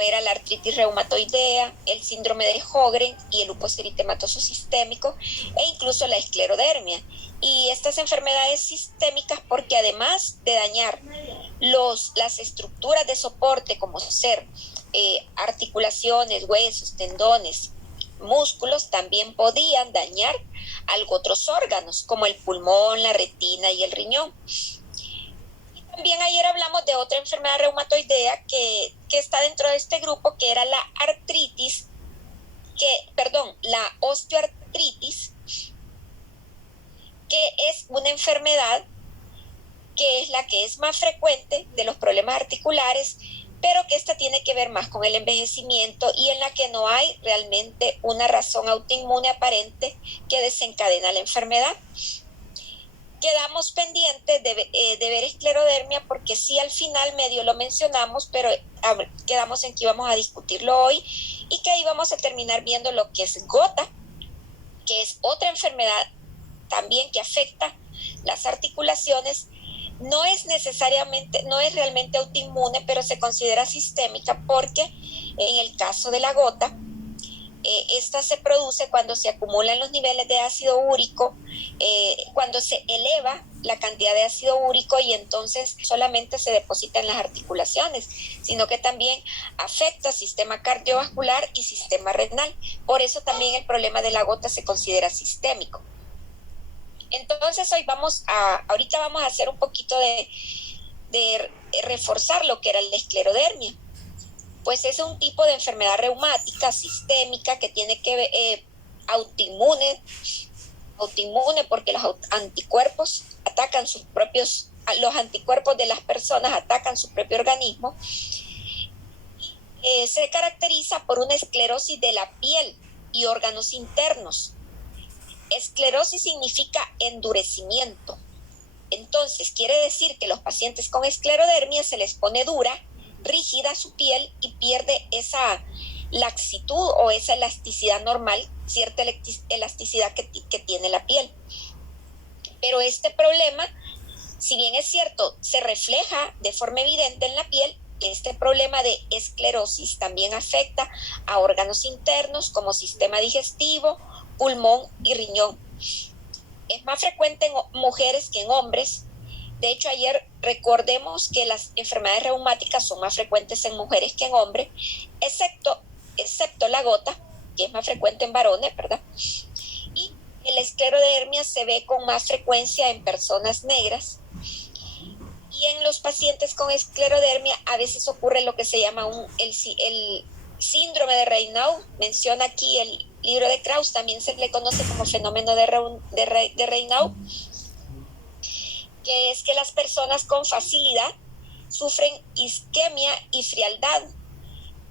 era la artritis reumatoidea, el síndrome de Sjögren y el lupus eritematoso sistémico e incluso la esclerodermia. Y estas enfermedades sistémicas, porque además de dañar las estructuras de soporte como ser articulaciones, huesos, tendones, músculos, también podían dañar otros órganos como el pulmón, la retina y el riñón. También ayer hablamos de otra enfermedad reumatoidea que está dentro de este grupo, que era la la osteoartritis, que es una enfermedad que es la que es más frecuente de los problemas articulares, pero que esta tiene que ver más con el envejecimiento y en la que no hay realmente una razón autoinmune aparente que desencadena la enfermedad. Quedamos pendientes de ver esclerodermia porque sí, al final medio lo mencionamos, pero quedamos en que íbamos a discutirlo hoy y que íbamos a terminar viendo lo que es gota, que es otra enfermedad también que afecta las articulaciones. No es realmente autoinmune, pero se considera sistémica porque en el caso de la gota, esta se produce cuando se acumulan los niveles de ácido úrico, cuando se eleva la cantidad de ácido úrico y entonces solamente se deposita en las articulaciones, sino que también afecta sistema cardiovascular y sistema renal. Por eso también el problema de la gota se considera sistémico. Entonces ahorita vamos a hacer un poquito de reforzar lo que era la esclerodermia. Pues es un tipo de enfermedad reumática sistémica que tiene que ver autoinmune porque los anticuerpos los anticuerpos de las personas atacan su propio organismo. Se caracteriza por una esclerosis de la piel y órganos internos. Esclerosis significa endurecimiento. Entonces, quiere decir que los pacientes con esclerodermia se les pone dura, rígida su piel y pierde esa laxitud o esa elasticidad normal, cierta elasticidad que tiene la piel. Pero este problema, si bien es cierto, se refleja de forma evidente en la piel, este problema de esclerosis también afecta a órganos internos como sistema digestivo, pulmón y riñón. Es más frecuente en mujeres que en hombres. De hecho, ayer recordemos que las enfermedades reumáticas son más frecuentes en mujeres que en hombres, excepto la gota, que es más frecuente en varones, ¿verdad? Y la esclerodermia se ve con más frecuencia en personas negras. Y en los pacientes con esclerodermia a veces ocurre lo que se llama el síndrome de Raynaud. Menciona aquí el libro de Krauss, también se le conoce como fenómeno de Raynaud, que es que las personas con facilidad sufren isquemia y frialdad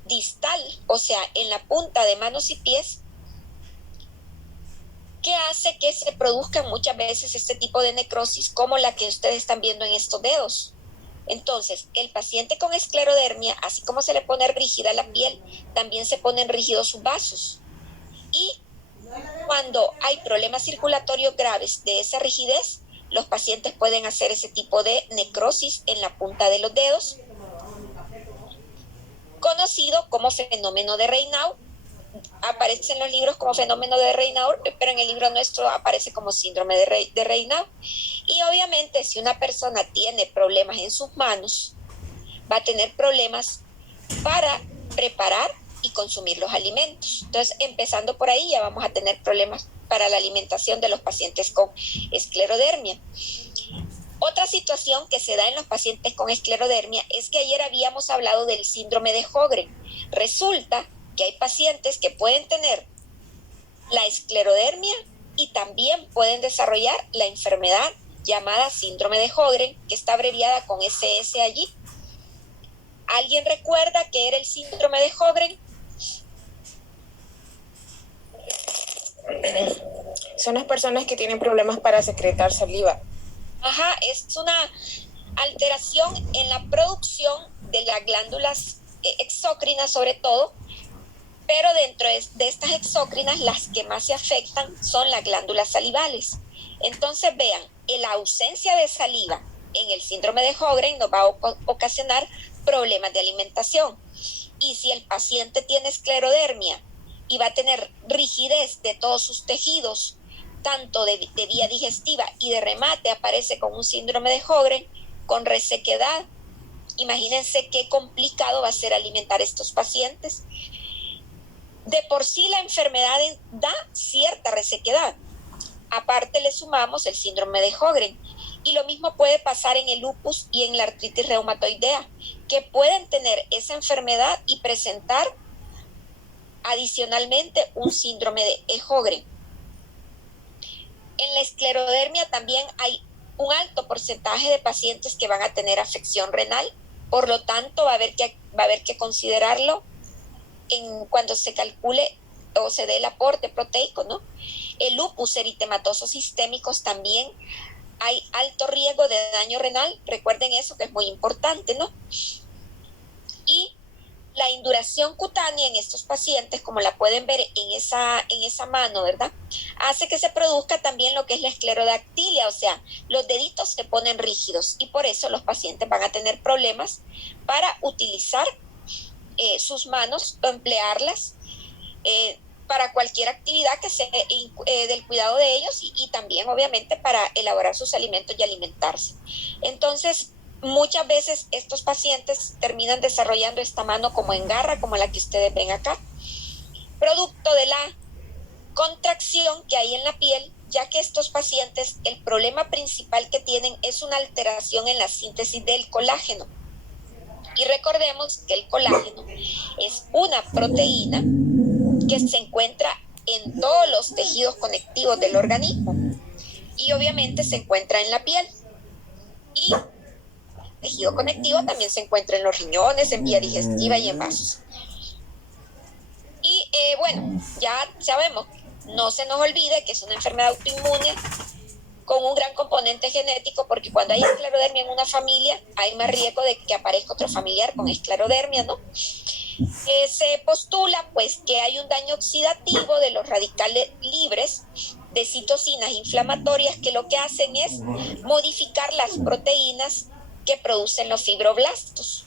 distal, o sea, en la punta de manos y pies, que hace que se produzcan muchas veces este tipo de necrosis como la que ustedes están viendo en estos dedos. Entonces, el paciente con esclerodermia, así como se le pone rígida la piel, también se ponen rígidos sus vasos. Y cuando hay problemas circulatorios graves de esa rigidez, los pacientes pueden hacer ese tipo de necrosis en la punta de los dedos, conocido como fenómeno de Raynaud. Aparece en los libros como fenómeno de Raynaud, pero en el libro nuestro aparece como síndrome de Raynaud. Y obviamente si una persona tiene problemas en sus manos, va a tener problemas para preparar y consumir los alimentos. Entonces, empezando por ahí, ya vamos a tener problemas para la alimentación de los pacientes con esclerodermia. Otra situación que se da en los pacientes con esclerodermia es que ayer habíamos hablado del síndrome de Sjögren. Resulta que hay pacientes que pueden tener la esclerodermia y también pueden desarrollar la enfermedad llamada síndrome de Sjögren, que está abreviada con SS allí. ¿Alguien recuerda qué era el síndrome de Sjögren? Son las personas que tienen problemas para secretar saliva. Ajá, es una alteración en la producción de las glándulas exócrinas sobre todo, pero dentro de estas exócrinas las que más se afectan son las glándulas salivales. Entonces vean, la ausencia de saliva en el síndrome de Sjögren nos va a ocasionar problemas de alimentación. Y si el paciente tiene esclerodermia y va a tener rigidez de todos sus tejidos, tanto de vía digestiva y de remate aparece con un síndrome de Sjögren, con resequedad, imagínense qué complicado va a ser alimentar a estos pacientes. De por sí la enfermedad da cierta resequedad. Aparte le sumamos el síndrome de Sjögren. Y lo mismo puede pasar en el lupus y en la artritis reumatoidea, que pueden tener esa enfermedad y presentar adicionalmente un síndrome de Sjögren. En la esclerodermia también hay un alto porcentaje de pacientes que van a tener afección renal, por lo tanto va a haber que considerarlo cuando se calcule o se dé el aporte proteico, ¿no? El lupus eritematoso sistémicos también hay alto riesgo de daño renal, recuerden eso que es muy importante, ¿no? Y la induración cutánea en estos pacientes, como la pueden ver en esa mano, ¿verdad? Hace que se produzca también lo que es la esclerodactilia, o sea, los deditos se ponen rígidos y por eso los pacientes van a tener problemas para utilizar sus manos o emplearlas para cualquier actividad que sea del cuidado de ellos y también obviamente para elaborar sus alimentos y alimentarse. Entonces, muchas veces estos pacientes terminan desarrollando esta mano como en garra, como la que ustedes ven acá, producto de la contracción que hay en la piel, ya que estos pacientes, el problema principal que tienen es una alteración en la síntesis del colágeno. Y recordemos que el colágeno es una proteína que se encuentra en todos los tejidos conectivos del organismo y obviamente se encuentra en la piel. Y tejido conectivo también se encuentra en los riñones, en vía digestiva y en vasos. Y bueno, ya sabemos, no se nos olvide que es una enfermedad autoinmune con un gran componente genético, porque cuando hay esclerodermia en una familia, hay más riesgo de que aparezca otro familiar con esclerodermia, ¿no? Se postula, pues, que hay un daño oxidativo de los radicales libres de citocinas inflamatorias que lo que hacen es modificar las proteínas que producen los fibroblastos.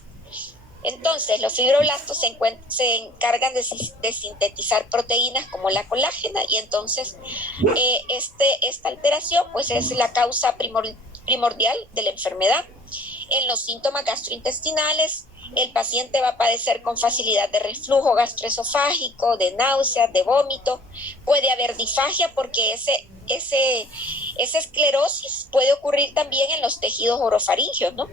Entonces, los fibroblastos se encargan de sintetizar proteínas como la colágena y entonces esta alteración pues es la causa primordial de la enfermedad. En los síntomas gastrointestinales, el paciente va a padecer con facilidad de reflujo gastroesofágico, de náuseas, de vómito. Puede haber disfagia porque esa esclerosis puede ocurrir también en los tejidos orofaringeos, ¿no?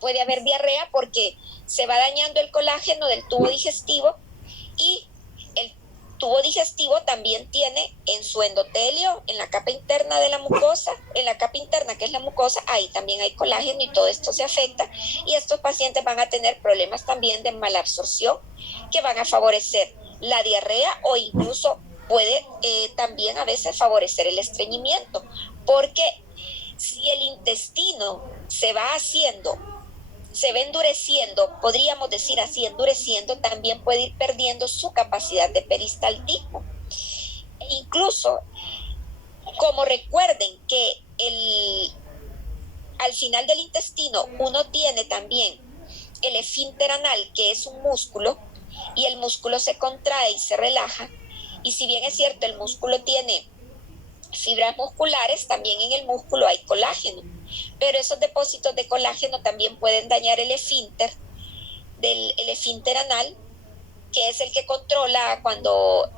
Puede haber diarrea porque se va dañando el colágeno del tubo digestivo y el tubo digestivo también tiene en su endotelio, en la capa interna de la mucosa, en la capa interna que es la mucosa, ahí también hay colágeno y todo esto se afecta y estos pacientes van a tener problemas también de malabsorción que van a favorecer la diarrea o incluso puede también a veces favorecer el estreñimiento, porque si el intestino se va endureciendo, podríamos decir así, endureciendo, también puede ir perdiendo su capacidad de peristaltismo. E incluso, como recuerden que al final del intestino uno tiene también el esfínter anal, que es un músculo, y el músculo se contrae y se relaja, y si bien es cierto, el músculo tiene fibras musculares, también en el músculo hay colágeno, pero esos depósitos de colágeno también pueden dañar el esfínter anal, que es el que controla cuando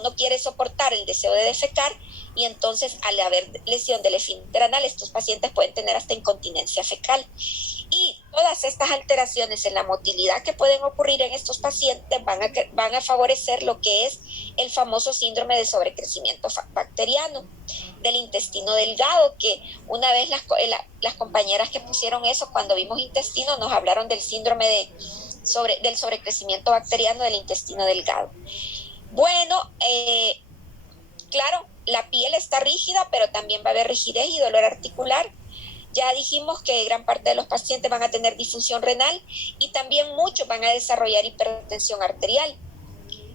uno quiere soportar el deseo de defecar, y entonces al haber lesión del esfínter anal, estos pacientes pueden tener hasta incontinencia fecal. Y todas estas alteraciones en la motilidad que pueden ocurrir en estos pacientes van a favorecer lo que es el famoso síndrome de sobrecrecimiento bacteriano del intestino delgado, que una vez las compañeras que pusieron eso, cuando vimos intestino, nos hablaron del síndrome del sobrecrecimiento bacteriano del intestino delgado. Bueno, claro, la piel está rígida, pero también va a haber rigidez y dolor articular. Ya dijimos que gran parte de los pacientes van a tener disfunción renal y también muchos van a desarrollar hipertensión arterial.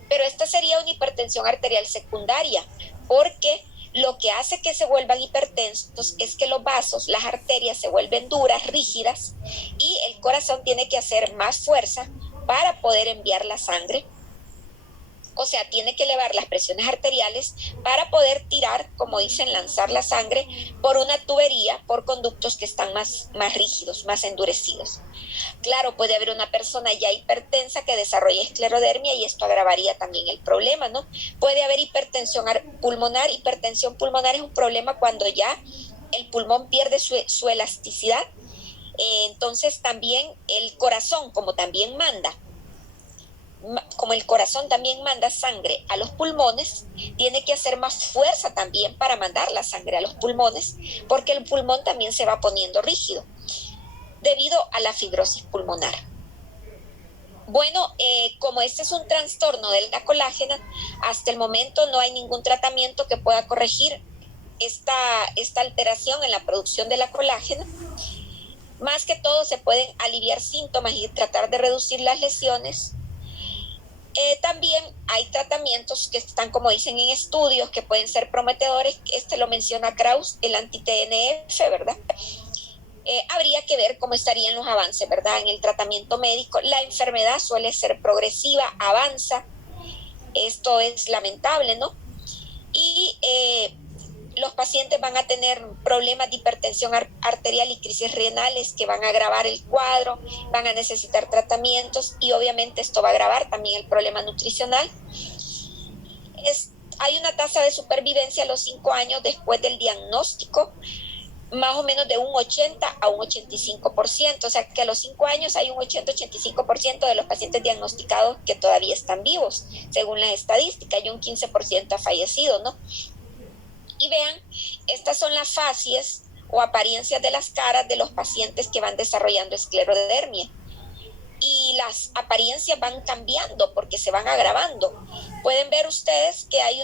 Pero esta sería una hipertensión arterial secundaria, porque lo que hace que se vuelvan hipertensos es que los vasos, las arterias se vuelven duras, rígidas, y el corazón tiene que hacer más fuerza para poder enviar la sangre. O sea, tiene que elevar las presiones arteriales para poder tirar, como dicen, lanzar la sangre por una tubería, por conductos que están más rígidos, más endurecidos. Claro, puede haber una persona ya hipertensa que desarrolle esclerodermia y esto agravaría también el problema, ¿no? Puede haber hipertensión pulmonar. Hipertensión pulmonar es un problema cuando ya el pulmón pierde su elasticidad. Entonces también el corazón, como el corazón también manda sangre a los pulmones, tiene que hacer más fuerza también para mandar la sangre a los pulmones, porque el pulmón también se va poniendo rígido debido a la fibrosis pulmonar. Bueno, como este es un trastorno de la colágena, hasta el momento no hay ningún tratamiento que pueda corregir esta alteración en la producción de la colágena. Más que todo se pueden aliviar síntomas y tratar de reducir las lesiones. También hay tratamientos que están, como dicen, en estudios que pueden ser prometedores. Este lo menciona Krauss, el anti-TNF, ¿verdad? Habría que ver cómo estarían los avances, ¿verdad? En el tratamiento médico. La enfermedad suele ser progresiva, avanza. Esto es lamentable, ¿no? Y los pacientes van a tener problemas de hipertensión arterial y crisis renales que van a agravar el cuadro, van a necesitar tratamientos y obviamente esto va a agravar también el problema nutricional. Hay una tasa de supervivencia a los 5 años después del diagnóstico, más o menos de un 80 a un 85%, o sea que a los 5 años hay un 80-85% de los pacientes diagnosticados que todavía están vivos, según las estadísticas, y un 15% ha fallecido, ¿no? Y vean, estas son las facies o apariencias de las caras de los pacientes que van desarrollando esclerodermia. Y las apariencias van cambiando porque se van agravando. Pueden ver ustedes que hay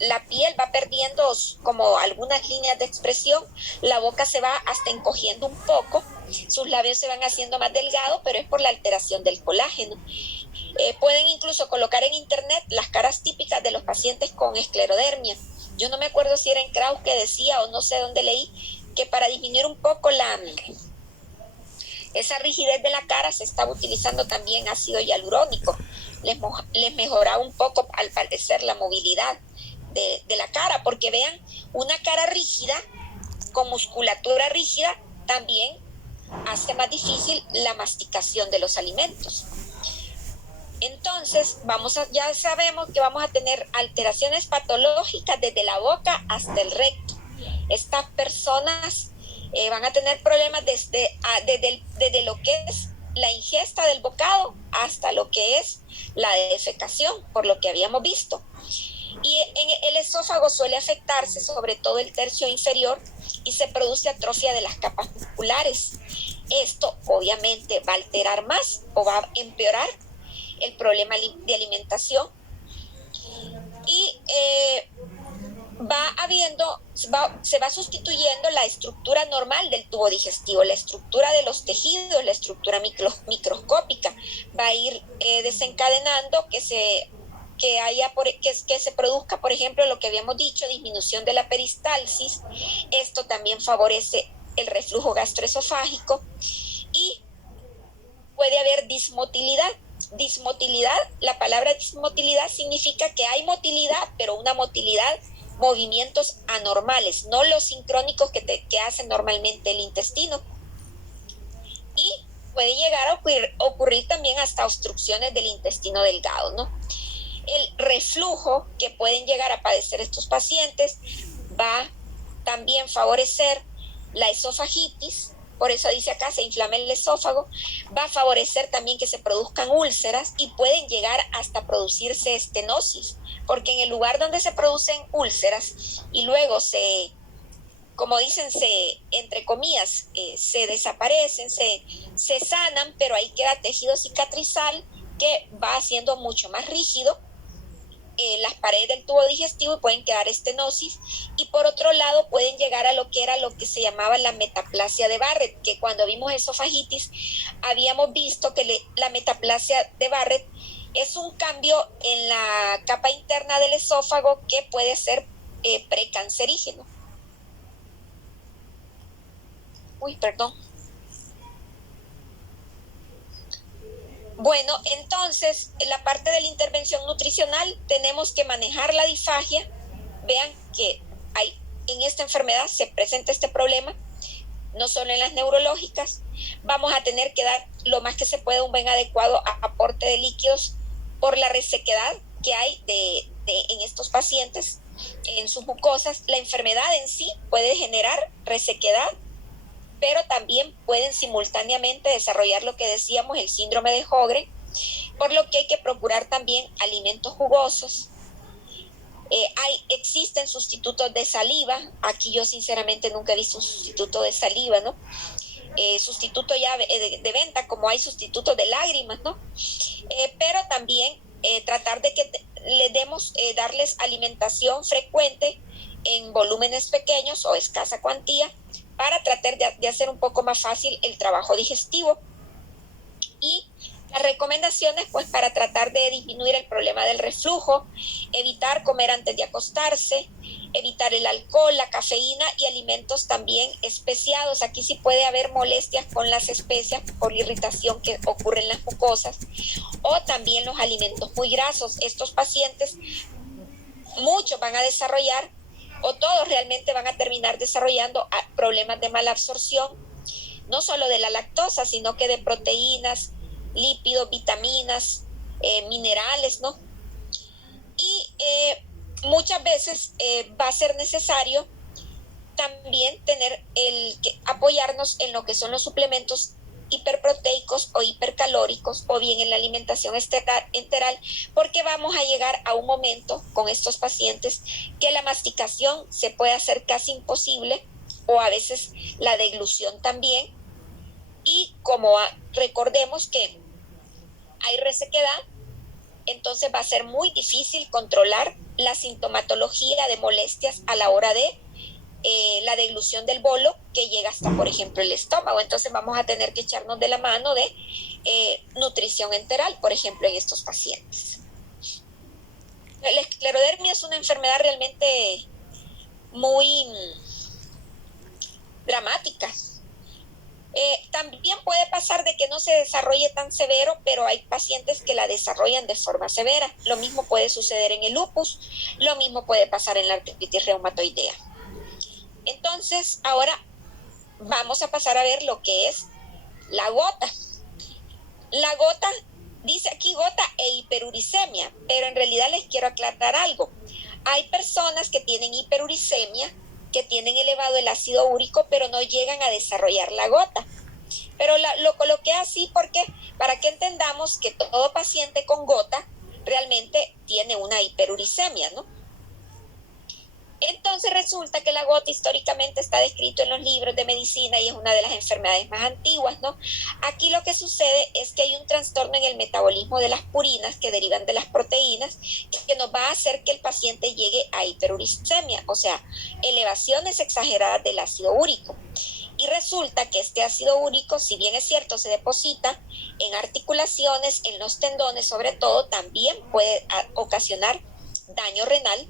la piel va perdiendo como algunas líneas de expresión, la boca se va hasta encogiendo un poco, sus labios se van haciendo más delgados, pero es por la alteración del colágeno. Pueden incluso colocar en internet las caras típicas de los pacientes con esclerodermia. Yo no me acuerdo si era en Krauss que decía, o no sé dónde leí, que para disminuir un poco esa rigidez de la cara se estaba utilizando también ácido hialurónico. Les mejoraba un poco, al parecer, la movilidad de la cara, porque vean, una cara rígida, con musculatura rígida, también hace más difícil la masticación de los alimentos. Entonces, ya sabemos que vamos a tener alteraciones patológicas desde la boca hasta el recto. Estas personas van a tener problemas desde lo que es la ingesta del bocado hasta lo que es la defecación, por lo que habíamos visto. Y el esófago suele afectarse, sobre todo el tercio inferior, y se produce atrofia de las capas musculares. Esto obviamente va a alterar más o va a empeorar el problema de alimentación y se va sustituyendo la estructura normal del tubo digestivo, la estructura de los tejidos, la estructura microscópica va a ir desencadenando que se produzca, por ejemplo, lo que habíamos dicho, disminución de la peristalsis. Esto también favorece el reflujo gastroesofágico y puede haber dismotilidad. La palabra dismotilidad significa que hay motilidad, pero una motilidad, movimientos anormales, no los sincrónicos que hace normalmente el intestino. Y puede llegar a ocurrir también hasta obstrucciones del intestino delgado, ¿no? El reflujo que pueden llegar a padecer estos pacientes va también a favorecer la esofagitis. Por eso dice acá, se inflama el esófago, va a favorecer también que se produzcan úlceras y pueden llegar hasta producirse estenosis, porque en el lugar donde se producen úlceras y luego como dicen, entre comillas, se desaparecen, se sanan, pero ahí queda tejido cicatrizal que va haciendo mucho más rígido las paredes del tubo digestivo y pueden quedar estenosis, y por otro lado pueden llegar a lo que se llamaba la metaplasia de Barrett, que cuando vimos esofagitis habíamos visto que la metaplasia de Barrett es un cambio en la capa interna del esófago que puede ser precancerígeno. Bueno, entonces, en la parte de la intervención nutricional tenemos que manejar la disfagia. Vean que en esta enfermedad se presenta este problema, no solo en las neurológicas. Vamos a tener que dar lo más que se pueda un buen adecuado aporte de líquidos por la resequedad que hay en estos pacientes en sus mucosas. La enfermedad en sí puede generar resequedad, pero también pueden simultáneamente desarrollar lo que decíamos, el síndrome de Sjögren, por lo que hay que procurar también alimentos jugosos. Existen sustitutos de saliva. Aquí yo sinceramente nunca he visto un sustituto de saliva, ¿no? Sustituto ya de venta, como hay sustitutos de lágrimas, ¿no? Pero también tratar de que darles alimentación frecuente en volúmenes pequeños o escasa cuantía, para tratar de hacer un poco más fácil el trabajo digestivo. Y las recomendaciones, pues, para tratar de disminuir el problema del reflujo: evitar comer antes de acostarse, evitar el alcohol, la cafeína y alimentos también especiados. Aquí sí puede haber molestias con las especias por irritación que ocurre en las mucosas, o también los alimentos muy grasos. Estos pacientes, muchos van a desarrollar, o todos realmente van a terminar desarrollando problemas de mala absorción, no solo de la lactosa, sino que de proteínas, lípidos, vitaminas, minerales, ¿no? Y muchas veces va a ser necesario también apoyarnos en lo que son los suplementos hiperproteicos o hipercalóricos, o bien en la alimentación enteral, porque vamos a llegar a un momento con estos pacientes que la masticación se puede hacer casi imposible, o a veces la deglución también. Y como recordemos que hay resequedad, entonces va a ser muy difícil controlar la sintomatología de molestias a la hora de la deglución del bolo, que llega hasta, por ejemplo, el estómago. Entonces vamos a tener que echarnos de la mano de nutrición enteral, por ejemplo, en estos pacientes. La esclerodermia es una enfermedad realmente muy dramática. También puede pasar de que no se desarrolle tan severo, pero hay pacientes que la desarrollan de forma severa. Lo mismo puede suceder en el lupus, lo mismo puede pasar en la artritis reumatoidea. Entonces, ahora vamos a pasar a ver lo que es la gota. La gota, dice aquí gota e hiperuricemia, pero en realidad les quiero aclarar algo. Hay personas que tienen hiperuricemia, que tienen elevado el ácido úrico, pero no llegan a desarrollar la gota. Pero lo coloqué así porque para que entendamos que todo paciente con gota realmente tiene una hiperuricemia, ¿no? Entonces resulta que la gota históricamente está descrito en los libros de medicina y es una de las enfermedades más antiguas, ¿no? Aquí lo que sucede es que hay un trastorno en el metabolismo de las purinas que derivan de las proteínas, que nos va a hacer que el paciente llegue a hiperuricemia, o sea, elevaciones exageradas del ácido úrico. Y resulta que este ácido úrico, si bien es cierto, se deposita en articulaciones, en los tendones sobre todo, también puede ocasionar daño renal,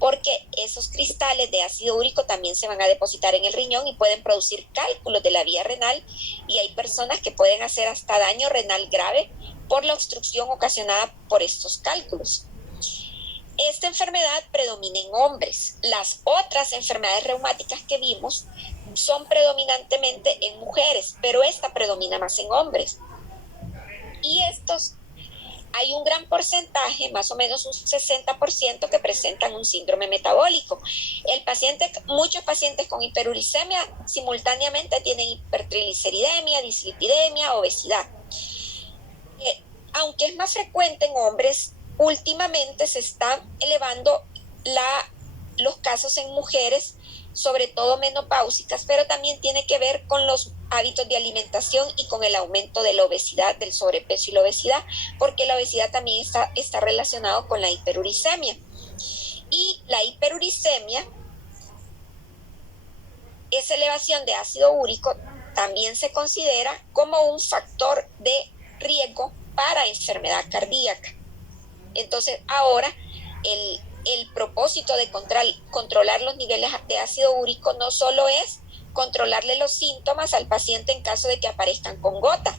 porque esos cristales de ácido úrico también se van a depositar en el riñón y pueden producir cálculos de la vía renal, y hay personas que pueden hacer hasta daño renal grave por la obstrucción ocasionada por estos cálculos. Esta enfermedad predomina en hombres. Las otras enfermedades reumáticas que vimos son predominantemente en mujeres, pero esta predomina más en hombres. Y hay un gran porcentaje, más o menos un 60%, que presentan un síndrome metabólico. Muchos pacientes con hiperuricemia simultáneamente tienen hipertrigliceridemia, dislipidemia, obesidad. Aunque es más frecuente en hombres, últimamente se están elevando los casos en mujeres, sobre todo menopáusicas, pero también tiene que ver con los hábitos de alimentación y con el aumento de la obesidad, del sobrepeso y la obesidad, porque la obesidad también está relacionado con la hiperuricemia. Y la hiperuricemia, esa elevación de ácido úrico, también se considera como un factor de riesgo para enfermedad cardíaca. Entonces, ahora el propósito de controlar los niveles de ácido úrico no solo es controlarle los síntomas al paciente en caso de que aparezcan con gota,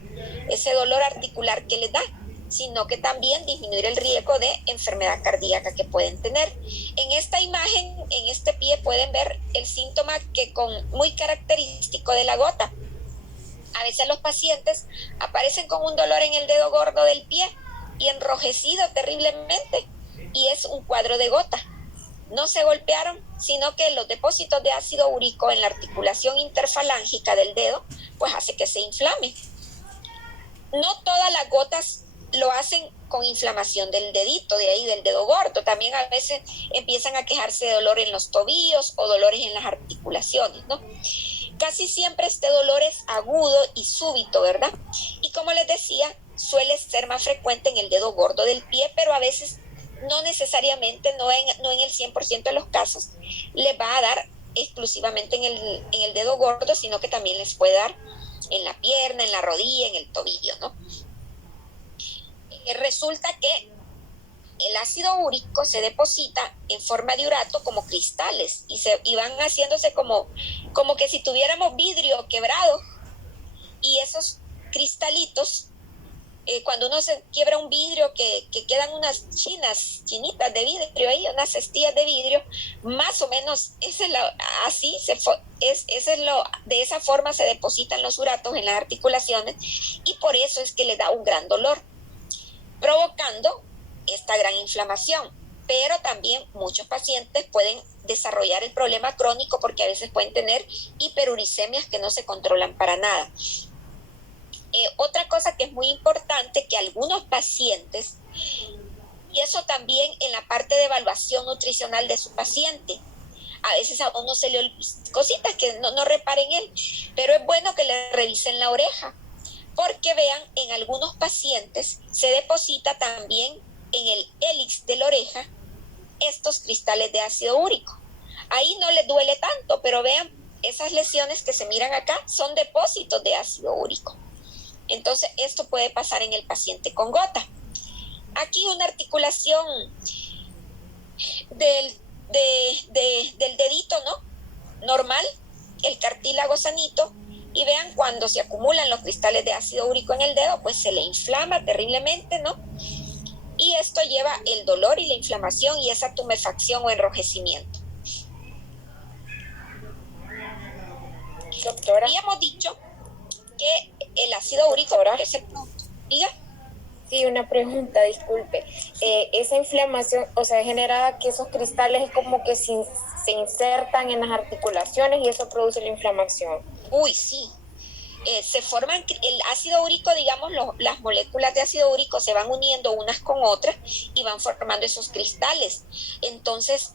ese dolor articular que les da, sino que también disminuir el riesgo de enfermedad cardíaca que pueden tener. En esta imagen, en este pie, pueden ver el síntoma que muy característico de la gota. A veces los pacientes aparecen con un dolor en el dedo gordo del pie y enrojecido terriblemente, y es un cuadro de gota. No se golpearon, sino que los depósitos de ácido úrico en la articulación interfalángica del dedo, pues hace que se inflame. No todas las gotas lo hacen con inflamación del dedito, de ahí del dedo gordo. También a veces empiezan a quejarse de dolor en los tobillos o dolores en las articulaciones, ¿no? Casi siempre este dolor es agudo y súbito, ¿verdad? Y como les decía, suele ser más frecuente en el dedo gordo del pie, pero a veces no necesariamente, no en el 100% de los casos, les va a dar exclusivamente en el dedo gordo, sino que también les puede dar en la pierna, en la rodilla, en el tobillo, ¿no? Resulta que el ácido úrico se deposita en forma de urato como cristales y van haciéndose como que si tuviéramos vidrio quebrado, y esos cristalitos, cuando uno se quiebra un vidrio que quedan unas chinitas de vidrio ahí, unas cestillas de vidrio, más o menos de esa forma se depositan los uratos en las articulaciones, y por eso es que le da un gran dolor, provocando esta gran inflamación. Pero también muchos pacientes pueden desarrollar el problema crónico porque a veces pueden tener hiperuricemias que no se controlan para nada. Otra cosa que es muy importante, que algunos pacientes, y eso también en la parte de evaluación nutricional de su paciente, a veces a uno se le olvidan cositas que no reparen él, pero es bueno que le revisen la oreja, porque vean, en algunos pacientes se deposita también en el hélix de la oreja estos cristales de ácido úrico. Ahí no les duele tanto, pero vean, esas lesiones que se miran acá son depósitos de ácido úrico. Entonces, esto puede pasar en el paciente con gota. Aquí una articulación del dedito, ¿no? Normal, el cartílago sanito, y vean, cuando se acumulan los cristales de ácido úrico en el dedo, pues se le inflama terriblemente, ¿no? Y esto lleva el dolor y la inflamación y esa tumefacción o enrojecimiento. Doctora, habíamos dicho que el ácido úrico es el producto. ¿Diga? Sí, una pregunta, disculpe. Esa inflamación, o sea, genera que esos cristales como que se insertan en las articulaciones y eso produce la inflamación. Uy, sí. Se forman el ácido úrico, digamos, las moléculas de ácido úrico se van uniendo unas con otras y van formando esos cristales. Entonces,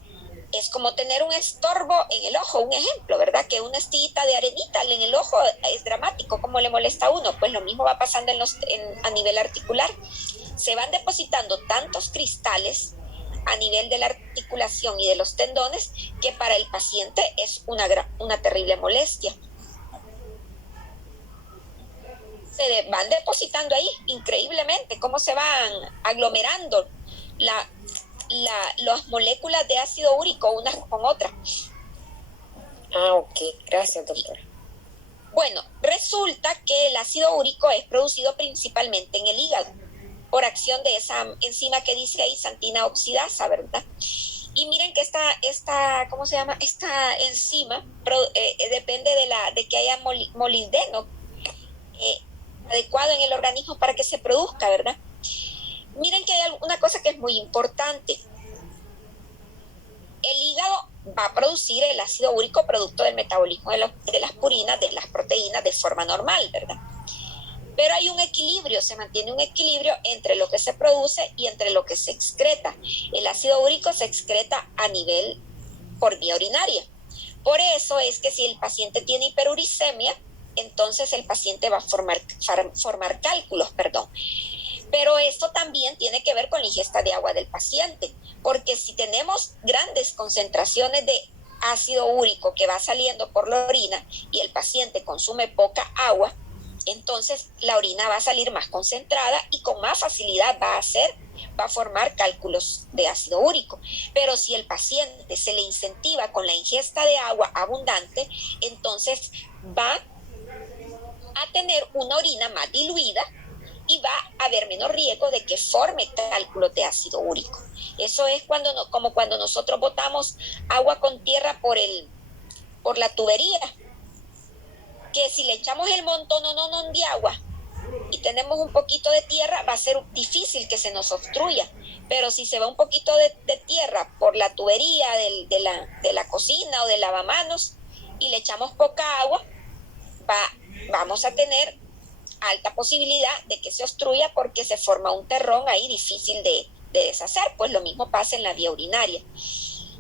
es como tener un estorbo en el ojo, un ejemplo, ¿verdad? Que una estillita de arenita en el ojo es dramático, ¿cómo le molesta a uno? Pues lo mismo va pasando a nivel articular. Se van depositando tantos cristales a nivel de la articulación y de los tendones que para el paciente es una terrible molestia. Se van depositando ahí increíblemente, cómo se van aglomerando las moléculas de ácido úrico unas con otras. Ah, ok. Gracias, doctora. Bueno, resulta que el ácido úrico es producido principalmente en el hígado por acción de esa enzima que dice ahí, santina oxidasa, ¿verdad? Y miren que esta ¿cómo se llama? Esta enzima depende de que haya molibdeno adecuado en el organismo para que se produzca, ¿verdad? Miren que hay una cosa que es muy importante. El hígado va a producir el ácido úrico producto del metabolismo de las purinas, de las proteínas, de forma normal, ¿verdad? Pero hay un equilibrio, se mantiene un equilibrio entre lo que se produce y entre lo que se excreta. El ácido úrico se excreta por vía urinaria. Por eso es que si el paciente tiene hiperuricemia, entonces el paciente va a formar cálculos, perdón. Pero esto también tiene que ver con la ingesta de agua del paciente, porque si tenemos grandes concentraciones de ácido úrico que va saliendo por la orina y el paciente consume poca agua, Entonces la orina va a salir más concentrada y con más facilidad va a formar cálculos de ácido úrico. Pero si el paciente se le incentiva con la ingesta de agua abundante, entonces va a tener una orina más diluida y va a haber menos riesgo de que forme cálculos de ácido úrico. Eso es como cuando nosotros botamos agua con tierra por la tubería, que si le echamos el montón de agua y tenemos un poquito de tierra, va a ser difícil que se nos obstruya. Pero si se va un poquito de tierra por la tubería de la cocina o del lavamanos y le echamos poca agua, vamos a tener alta posibilidad de que se obstruya porque se forma un terrón ahí difícil de deshacer. Pues lo mismo pasa en la vía urinaria.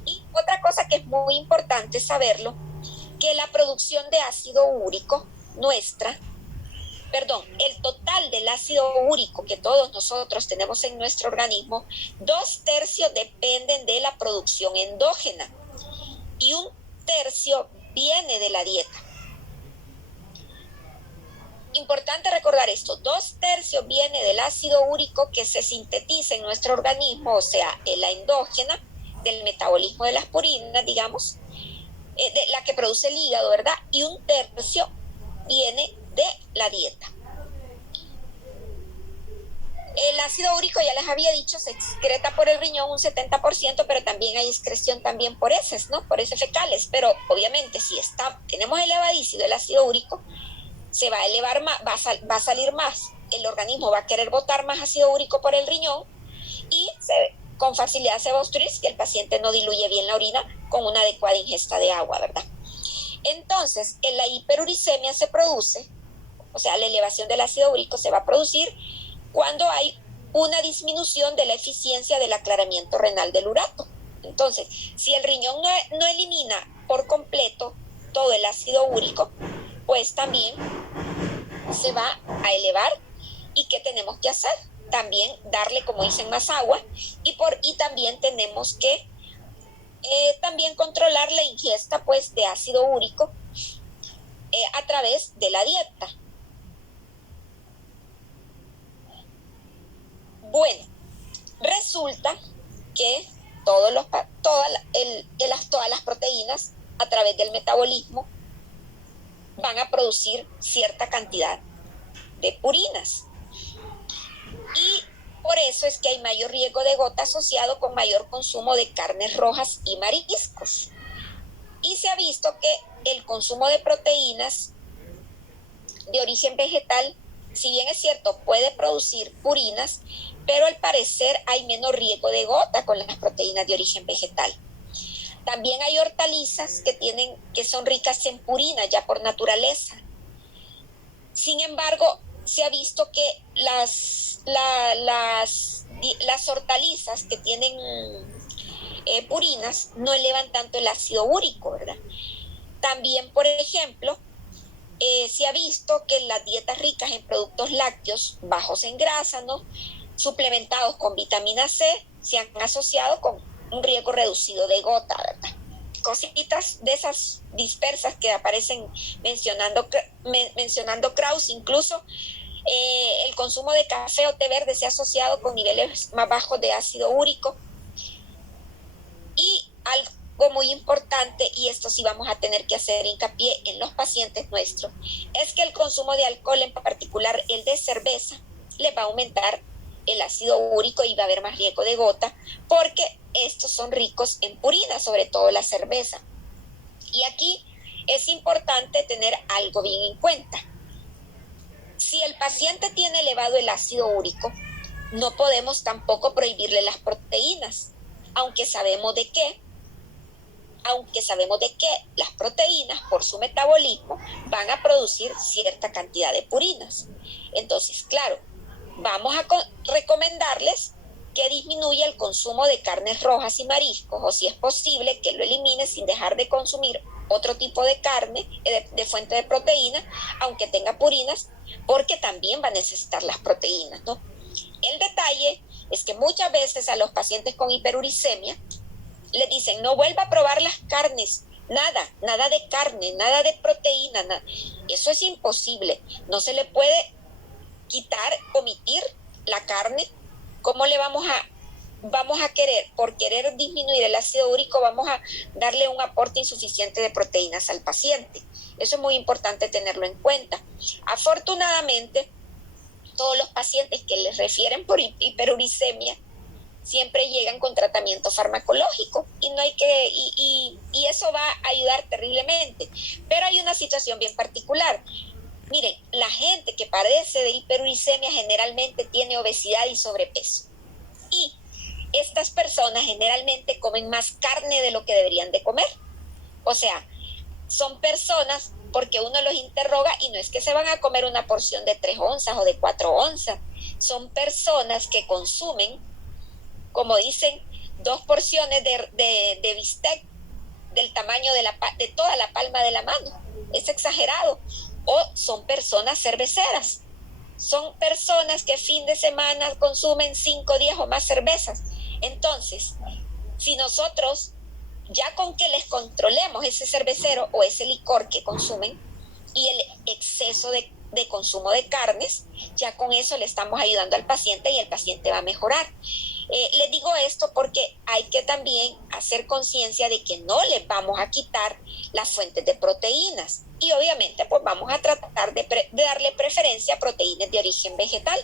Y otra cosa que es muy importante saberlo, que la producción de ácido úrico el total del ácido úrico que todos nosotros tenemos en nuestro organismo, 2/3 dependen de la producción endógena y 1/3 viene de la dieta. Importante recordar esto, 2/3 viene del ácido úrico que se sintetiza en nuestro organismo, o sea, la endógena, del metabolismo de las purinas, digamos, de la que produce el hígado, ¿verdad? Y 1/3 viene de la dieta. El ácido úrico, ya les había dicho, se excreta por el riñón un 70%, pero también hay excreción también por heces, ¿no? Por heces fecales. Pero obviamente si tenemos elevadísimo el ácido úrico, se va a elevar más, va a salir más. El organismo va a querer botar más ácido úrico por el riñón y con facilidad se va a obstruir si el paciente no diluye bien la orina con una adecuada ingesta de agua, ¿verdad? Entonces, en la hiperuricemia se produce, o sea, la elevación del ácido úrico se va a producir cuando hay una disminución de la eficiencia del aclaramiento renal del urato. Entonces, si el riñón no elimina por completo todo el ácido úrico, pues también se va a elevar. ¿Y qué tenemos que hacer? También darle, como dicen, más agua y también tenemos que también controlar la ingesta pues de ácido úrico a través de la dieta. Bueno, resulta que todas las proteínas a través del metabolismo van a producir cierta cantidad de purinas. Y por eso es que hay mayor riesgo de gota asociado con mayor consumo de carnes rojas y mariscos. Y se ha visto que el consumo de proteínas de origen vegetal, si bien es cierto, puede producir purinas, pero al parecer hay menos riesgo de gota con las proteínas de origen vegetal. También hay hortalizas que son ricas en purinas ya por naturaleza. Sin embargo, se ha visto que las hortalizas que tienen purinas no elevan tanto el ácido úrico, ¿verdad? También, por ejemplo, se ha visto que las dietas ricas en productos lácteos bajos en grasa, ¿no?, suplementados con vitamina C, se han asociado con un riesgo reducido de gota, ¿verdad? Cositas de esas dispersas que aparecen mencionando Krauss. Incluso el consumo de café o té verde se ha asociado con niveles más bajos de ácido úrico. Y algo muy importante, y esto sí vamos a tener que hacer hincapié en los pacientes nuestros, es que el consumo de alcohol, en particular el de cerveza, les va a aumentar el ácido úrico y va a haber más riesgo de gota, porque estos son ricos en purinas, sobre todo la cerveza. Y aquí es importante tener algo bien en cuenta. Si el paciente tiene elevado el ácido úrico, no podemos tampoco prohibirle las proteínas, aunque sabemos de que las proteínas, por su metabolismo, van a producir cierta cantidad de purinas. Entonces, claro, vamos a recomendarles que disminuya el consumo de carnes rojas y mariscos, o si es posible, que lo elimine sin dejar de consumir otro tipo de carne, de fuente de proteína, aunque tenga purinas, porque también va a necesitar las proteínas, ¿no? El detalle es que muchas veces a los pacientes con hiperuricemia les dicen: no vuelva a probar las carnes, nada de carne, nada de proteína, eso es imposible. No se le puede quitar, omitir la carne. ¿Cómo le vamos a querer, por querer disminuir el ácido úrico, vamos a darle un aporte insuficiente de proteínas al paciente? Eso es muy importante tenerlo en cuenta. Afortunadamente, todos los pacientes que les refieren por hiperuricemia siempre llegan con tratamiento farmacológico y no hay que y eso va a ayudar terriblemente. Pero hay una situación bien particular. Miren, la gente que padece de hiperuricemia generalmente tiene obesidad y sobrepeso. Y estas personas generalmente comen más carne de lo que deberían de comer. O sea, son personas, porque uno los interroga y no es que se van a comer una porción de 3 onzas o de 4 onzas. Son personas que consumen, como dicen, 2 porciones de bistec del tamaño de toda la palma de la mano. Es exagerado. O son personas cerveceras. Son personas que fin de semana consumen 5 días o más cervezas. Entonces, si nosotros ya con que les controlemos ese cervecero o ese licor que consumen y el exceso de consumo de carnes, ya con eso le estamos ayudando al paciente y el paciente va a mejorar. Les digo esto porque hay que también hacer conciencia de que no les vamos a quitar las fuentes de proteínas y obviamente pues vamos a tratar de darle preferencia a proteínas de origen vegetal.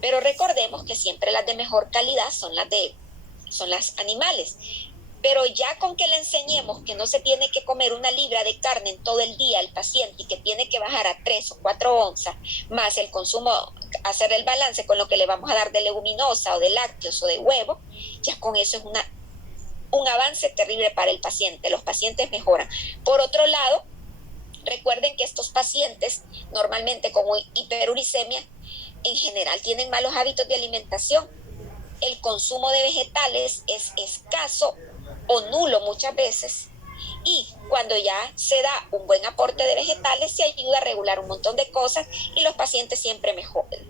Pero recordemos que siempre las de mejor calidad son las animales. Pero ya con que le enseñemos que no se tiene que comer 1 libra de carne en todo el día al paciente y que tiene que bajar a 3 o 4 onzas, más el consumo, hacer el balance con lo que le vamos a dar de leguminosa o de lácteos o de huevo, ya con eso es un avance terrible para el paciente. Los pacientes mejoran. Por otro lado, recuerden que estos pacientes, normalmente con hiperuricemia, en general tienen malos hábitos de alimentación. El consumo de vegetales es escaso o nulo muchas veces, y cuando ya se da un buen aporte de vegetales se ayuda a regular un montón de cosas y los pacientes siempre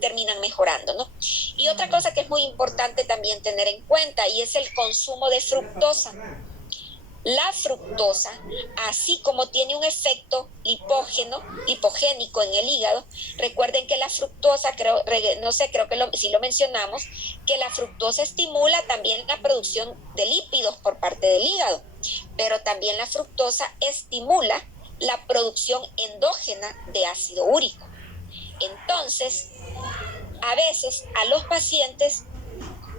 terminan mejorando, ¿no? Y otra cosa que es muy importante también tener en cuenta y es el consumo de fructosa. La fructosa, así como tiene un efecto lipogénico en el hígado, recuerden que la fructosa, creo que sí lo mencionamos, que la fructosa estimula también la producción de lípidos por parte del hígado, pero también la fructosa estimula la producción endógena de ácido úrico. Entonces, a veces a los pacientes,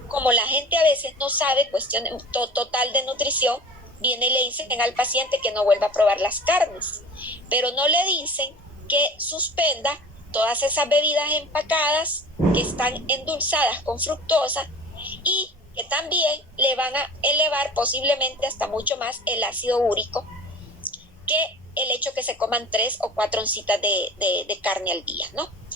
como la gente a veces no sabe cuestión total de nutrición, viene y le dicen al paciente que no vuelva a probar las carnes, pero no le dicen que suspenda todas esas bebidas empacadas que están endulzadas con fructosa y que también le van a elevar posiblemente hasta mucho más el ácido úrico que el hecho que se coman 3 o 4 oncitas de carne al día, ¿no?